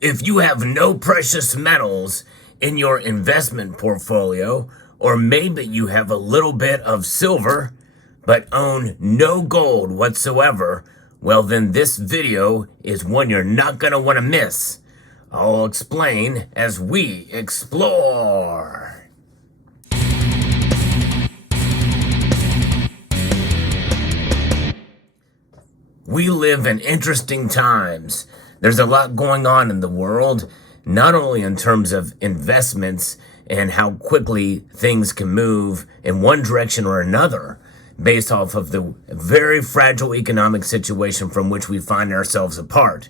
If you have no precious metals in your investment portfolio, or maybe you have a little bit of silver, but own no gold whatsoever, well then this video is one you're not going to want to miss. I'll explain as we explore. We live in interesting times. There's a lot going on in the world, not only in terms of investments and how quickly things can move in one direction or another based off of the very fragile economic situation from which we find ourselves apart,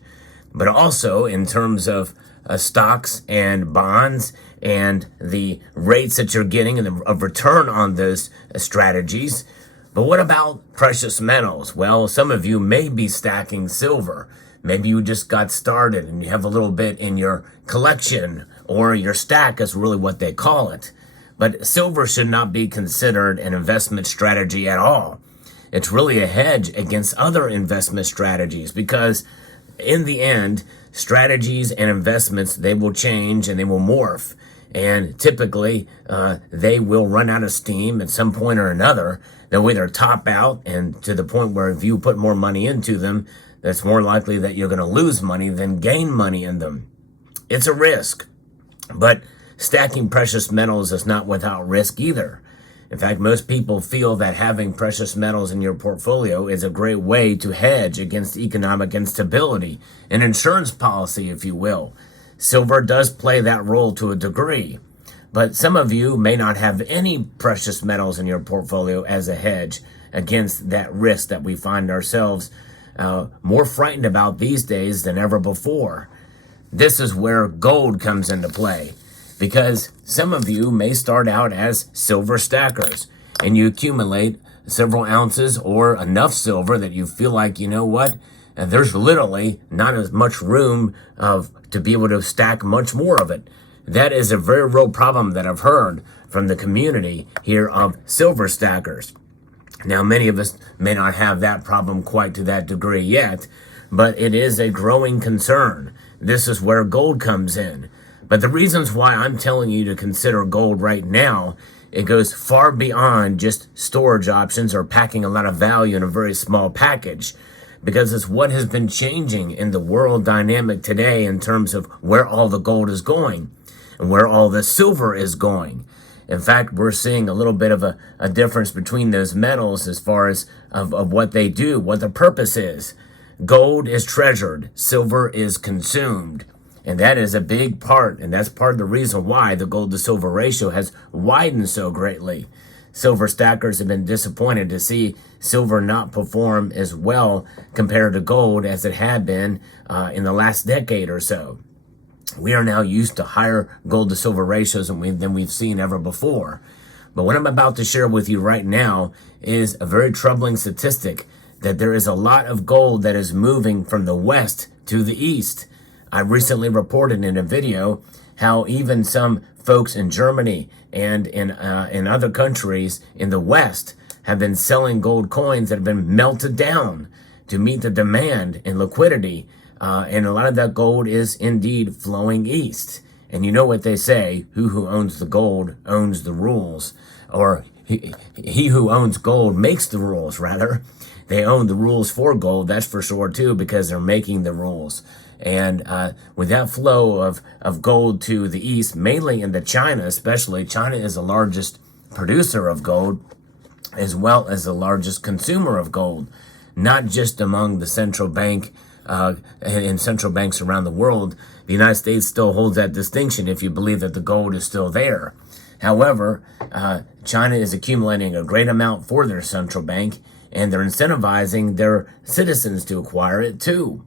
but also in terms of stocks and bonds and the rates that you're getting and the return on those strategies. But what about precious metals? Well, some of you may be stacking silver. Maybe you just got started and you have a little bit in your collection, or your stack is really what they call it. But silver should not be considered an investment strategy at all. It's really a hedge against other investment strategies, because in the end, strategies and investments, they will change and they will morph. And typically, they will run out of steam at some point or another. They'll either top out, and to the point where if you put more money into them, that's more likely that you're going to lose money than gain money in them. It's a risk. But stacking precious metals is not without risk either. In fact, most people feel that having precious metals in your portfolio is a great way to hedge against economic instability, an insurance policy, if you will. Silver does play that role to a degree, but some of you may not have any precious metals in your portfolio as a hedge against that risk that we find ourselves more frightened about these days than ever before. This is where gold comes into play, because some of you may start out as silver stackers and you accumulate several ounces or enough silver that you feel like, you know what, there's literally not as much room to be able to stack much more of it. That is a very real problem that I've heard from the community here of silver stackers. Now, many of us may not have that problem quite to that degree yet, but it is a growing concern. This is where gold comes in. But the reasons why I'm telling you to consider gold right now, it goes far beyond just storage options or packing a lot of value in a very small package, because it's what has been changing in the world dynamic today in terms of where all the gold is going and where all the silver is going. In fact, we're seeing a little bit of a difference between those metals as far as of what they do, what the purpose is. Gold is treasured, silver is consumed. And that is a big part, and that's part of the reason why the gold to silver ratio has widened so greatly. Silver stackers have been disappointed to see silver not perform as well compared to gold as it had been in the last decade or so. We are now used to higher gold to silver ratios than we've seen ever before. But what I'm about to share with you right now is a very troubling statistic, that there is a lot of gold that is moving from the west to the east. I recently reported in a video how even some folks in Germany and in other countries in the West have been selling gold coins that have been melted down to meet the demand and liquidity. And a lot of that gold is indeed flowing east. And you know what they say, who owns the gold owns the rules. Or he who owns gold makes the rules, rather. They own the rules for gold, that's for sure too, because they're making the rules. And with that flow of gold to the east, mainly into China especially, China is the largest producer of gold as well as the largest consumer of gold, not just among the central bank and central banks around the world. The United States still holds that distinction if you believe that the gold is still there. However, China is accumulating a great amount for their central bank, and they're incentivizing their citizens to acquire it too.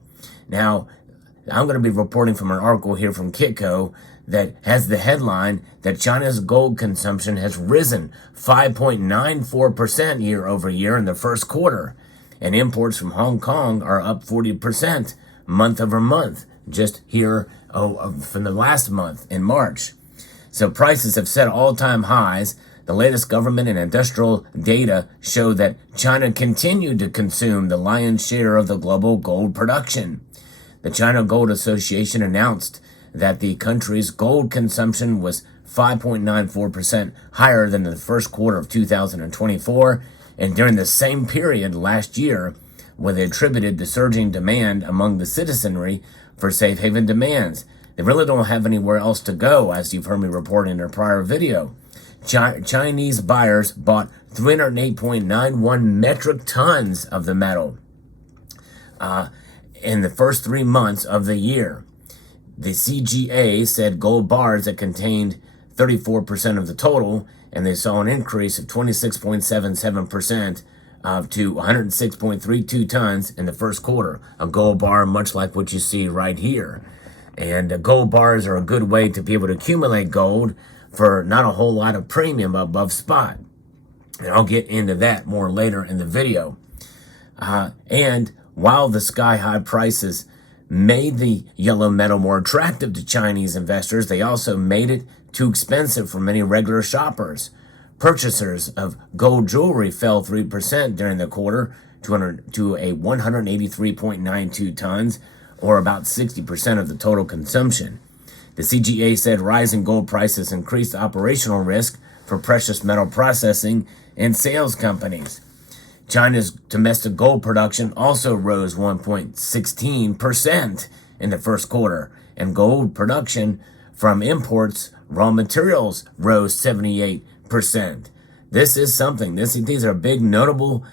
Now, I'm going to be reporting from an article here from Kitco that has the headline that China's gold consumption has risen 5.94% year over year in the first quarter, and imports from Hong Kong are up 40% month over month, just here from the last month in March. So prices have set all-time highs. The latest government and industrial data show that China continued to consume the lion's share of the global gold production. The China Gold Association announced that the country's gold consumption was 5.94% higher than the first quarter of 2024, and during the same period last year, where they attributed the surging demand among the citizenry for safe haven demands. They really don't have anywhere else to go, as you've heard me report in a prior video. Chinese buyers bought 308.91 metric tons of the metal in the first 3 months of the year. The CGA said gold bars that contained 34% of the total, and they saw an increase of 26.77% to 106.32 tons in the first quarter. A gold bar, much like what you see right here. And gold bars are a good way to be able to accumulate gold for not a whole lot of premium above spot. And I'll get into that more later in the video. And while the sky-high prices made the yellow metal more attractive to Chinese investors, they also made it too expensive for many regular shoppers. Purchasers of gold jewelry fell 3% during the quarter to a 183.92 tons, or about 60% of the total consumption. The CGA said rising gold prices increased operational risk for precious metal processing and sales companies. China's domestic gold production also rose 1.16% in the first quarter, and gold production from imports, raw materials, rose 78%. This is something. These are big, notable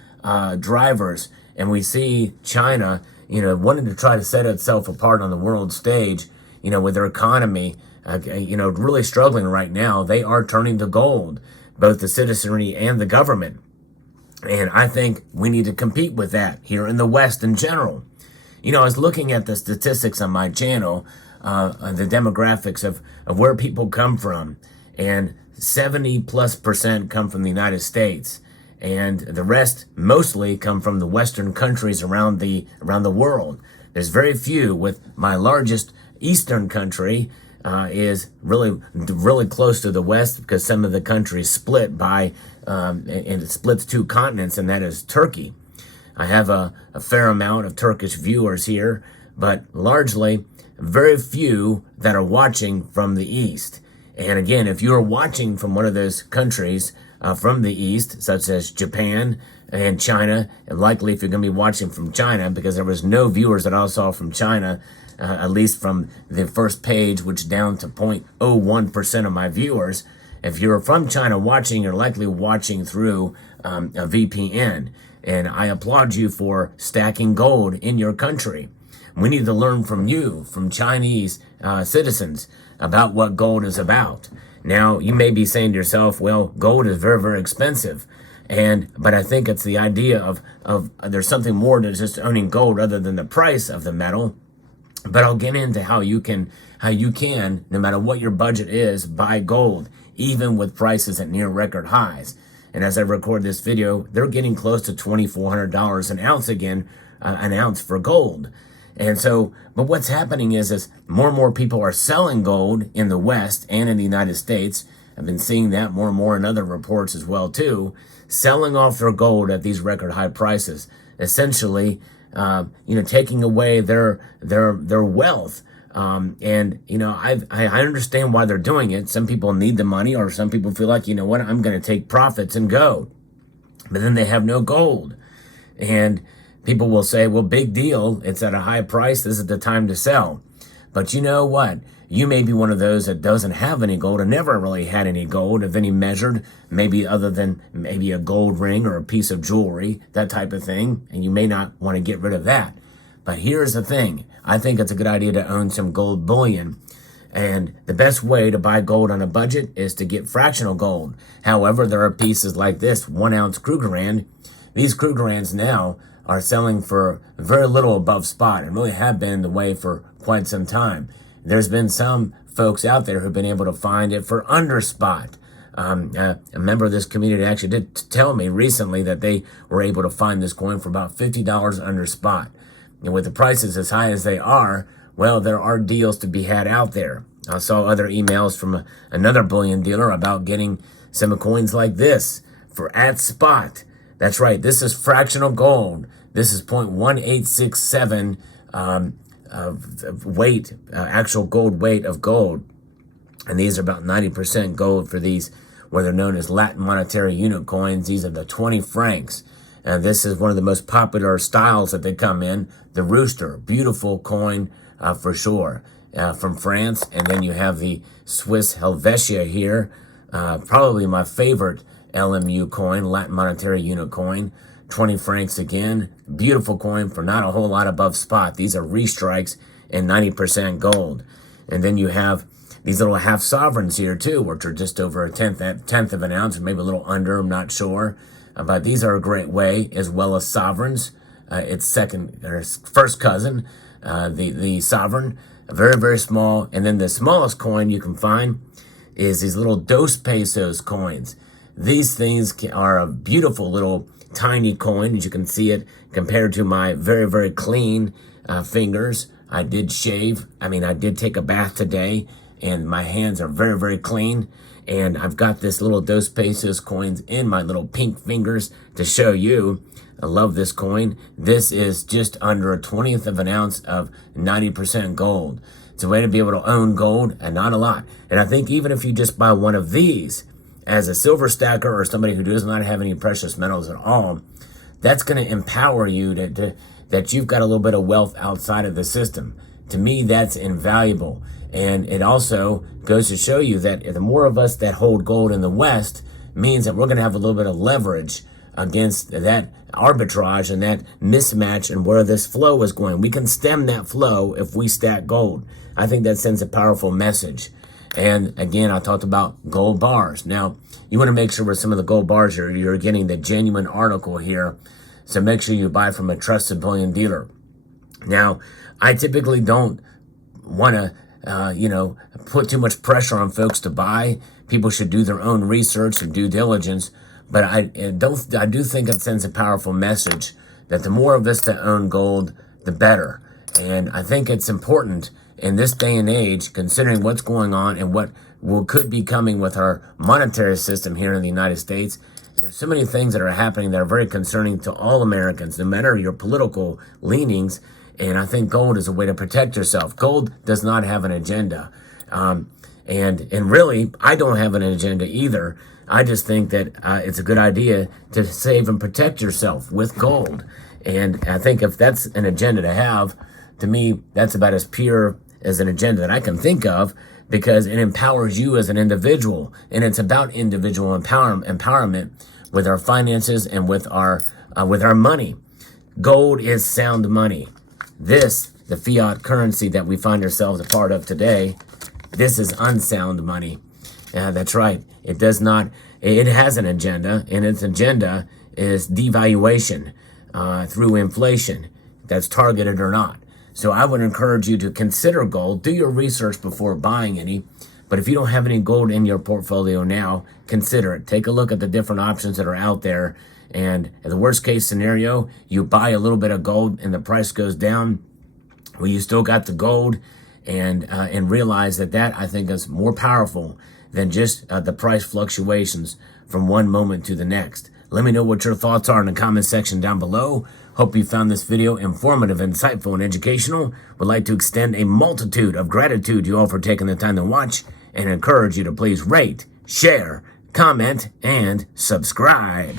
drivers, and we see China, wanting to try to set itself apart on the world stage, with their economy, really struggling right now. They are turning to gold, both the citizenry and the government. And I think we need to compete with that here in the West in general. I was looking at the statistics on my channel, the demographics of where people come from, and 70+% come from the United States, and the rest mostly come from the Western countries around the world. There's very few. With my largest Eastern country is really close to the West, because some of the countries split by and it splits two continents, and that is Turkey. I have a fair amount of Turkish viewers here, but largely very few that are watching from the East. And again, if you're watching from one of those countries from the East, such as Japan and China, and likely if you're going to be watching from China, because there was no viewers that I saw from China, at least from the first page, which down to 0.01% of my viewers. If you're from China watching, you're likely watching through a VPN. And I applaud you for stacking gold in your country. We need to learn from you, from Chinese citizens, about what gold is about. Now, you may be saying to yourself, well, gold is very, very expensive. But I think it's the idea of there's something more to just owning gold other than the price of the metal. But I'll get into how you can, no matter what your budget is, buy gold, even with prices at near record highs. And as I record this video, they're getting close to $2,400 an ounce again, an ounce for gold. And so, but what's happening is more and more people are selling gold in the West and in the United States. I've been seeing that more and more in other reports as well too, selling off their gold at these record high prices, essentially, taking away their wealth. I understand why they're doing it. Some people need the money, or some people feel like, I'm going to take profits and go. But then they have no gold. And people will say, well, big deal. It's at a high price. This is the time to sell. But you know what? You may be one of those that doesn't have any gold, or never really had any gold of any measured, maybe other than maybe a gold ring or a piece of jewelry, that type of thing. And you may not want to get rid of that. But here's the thing. I think it's a good idea to own some gold bullion. And the best way to buy gold on a budget is to get fractional gold. However, there are pieces like this 1 ounce Krugerrand. These Krugerrands now are selling for very little above spot, and really have been the way for quite some time. There's been some folks out there who've been able to find it for under spot. A member of this community actually did tell me recently that they were able to find this coin for about $50 under spot. And with the prices as high as they are, well, there are deals to be had out there. I saw other emails from another bullion dealer about getting some coins like this for at spot. That's right, this is fractional gold. This is 0.1867 weight, actual gold weight of gold. And these are about 90% gold for these, what are known as Latin monetary unit coins. These are the 20 francs. And this is one of the most popular styles that they come in. The Rooster, beautiful coin for sure, from France. And then you have the Swiss Helvetia here, probably my favorite LMU coin, Latin monetary unit coin. 20 francs again, beautiful coin for not a whole lot above spot. These are restrikes and 90% gold. And then you have these little half sovereigns here too, which are just over a tenth of an ounce, or maybe a little under, I'm not sure. But these are a great way, as well as sovereigns. Its first cousin, the sovereign, very, very small. And then the smallest coin you can find is these little 2 pesos coins. These things are a beautiful little tiny coin, as you can see it, compared to my very, very clean fingers. I did shave. I did take a bath today, and my hands are very, very clean. And I've got this little 2 pesos coins in my little pink fingers to show you. I love this coin. This is just under a 20th of an ounce of 90% gold. It's a way to be able to own gold, and not a lot. And I think even if you just buy one of these as a silver stacker or somebody who does not have any precious metals at all, that's going to empower you that you've got a little bit of wealth outside of the system. To me, that's invaluable. And it also goes to show you that the more of us that hold gold in the West means that we're going to have a little bit of leverage against that arbitrage and that mismatch and where this flow is going. We can stem that flow if we stack gold. I think that sends a powerful message. And again, I talked about gold bars. Now, you want to make sure with some of the gold bars you're getting the genuine article here. So make sure you buy from a trusted bullion dealer. Now, I typically don't want to put too much pressure on folks to buy. People should do their own research and due diligence. But I do think it sends a powerful message that the more of us that own gold, the better. And I think it's important in this day and age, considering what's going on and what could be coming with our monetary system here in the United States. There's so many things that are happening that are very concerning to all Americans, no matter your political leanings. And I think gold is a way to protect yourself. Gold does not have an agenda. And really, I don't have an agenda either. I just think that it's a good idea to save and protect yourself with gold. And I think if that's an agenda to have, to me, that's about as pure as an agenda that I can think of, because it empowers you as an individual. And it's about individual empowerment with our finances and with our money. Gold is sound money. This, the fiat currency that we find ourselves a part of today, this is unsound money. That's right. It has an agenda, and its agenda is devaluation through inflation, that's targeted or not. So I would encourage you to consider gold. Do your research before buying any. But if you don't have any gold in your portfolio now, consider it. Take a look at the different options that are out there. And in the worst case scenario, you buy a little bit of gold and the price goes down. Well, you still got the gold, and realize that I think is more powerful than just the price fluctuations from one moment to the next. Let me know what your thoughts are in the comment section down below. Hope you found this video informative, insightful, and educational. Would like to extend a multitude of gratitude to you all for taking the time to watch, and encourage you to please rate, share, comment, and subscribe.